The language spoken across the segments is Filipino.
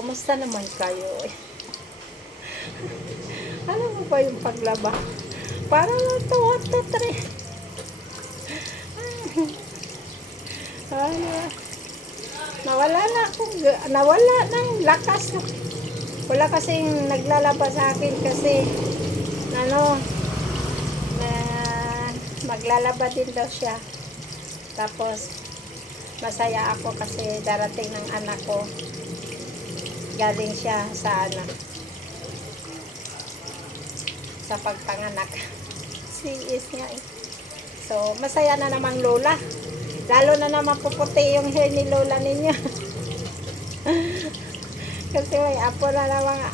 kumusta naman kayo? Alam mo ba yung paglaba? Parang ito, 1, 2, 3. Nawala na yung lakas. Wala kasing naglalaba sa akin kasi ano, na maglalaba din daw siya. Tapos masaya ako kasi darating ng anak ko. Galing siya sa sa pagpanganak. CS niya eh. So, masaya na namang lola. Lalo na naman puputi yung hair ni lola ninyo. Kasi may apo na namang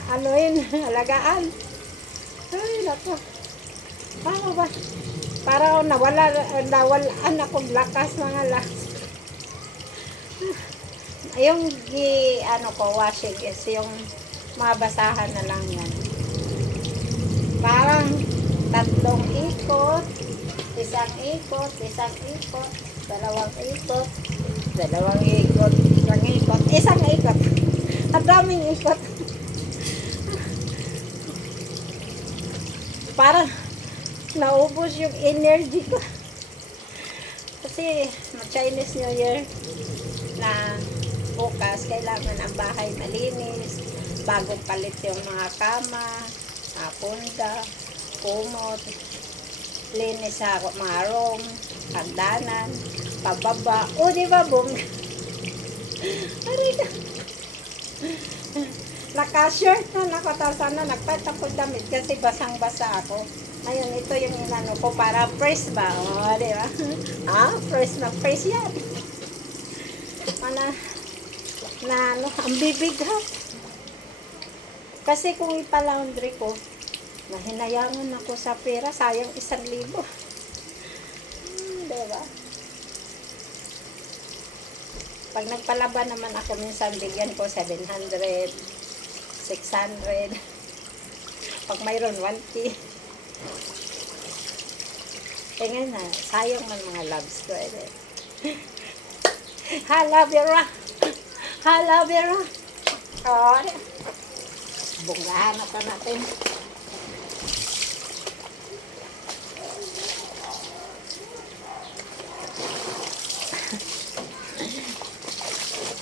alagaan. Ay, naku. Paano ba? Parang nawalaan akong lakas mga las. Yung washing is yung mga basahan na lang yan. Parang 3 ikot, 1 ikot, 1 ikot, 2 ikot, 2 ikot, 1 ikot, 1 ikot. Ang daming ikot. Parang naubos yung energy ko. Kasi Chinese New Year na bukas, kailangan ang bahay malinis, bagong palit yung mga kama, mga punda, kumot, linis sa mga room, hagdanan, pababa. O, di ba, bong? Aray ka. Naka-shirt na nakatasan na, nagpatapos damit kasi basang-basa ako. Ngayon, ito yung inano ko para fresh ba? O, di ba? Fresh na fresh yan. Ang bibig ha. Kasi kung ipalaundry ko, nahinayangan ako sa pera, sayang 1,000. Diba? Pag nagpalaba naman ako, minsan bigyan ko 700, 600. Pag mayroon 1K. Ngayon na, sayang man mga loves ko. Hala, Vera. Hala, Vera. Oh, bunggahan na pa natin.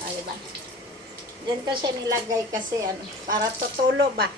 Ay ba? Diyan kasi nilagay kasi para tutulo ba?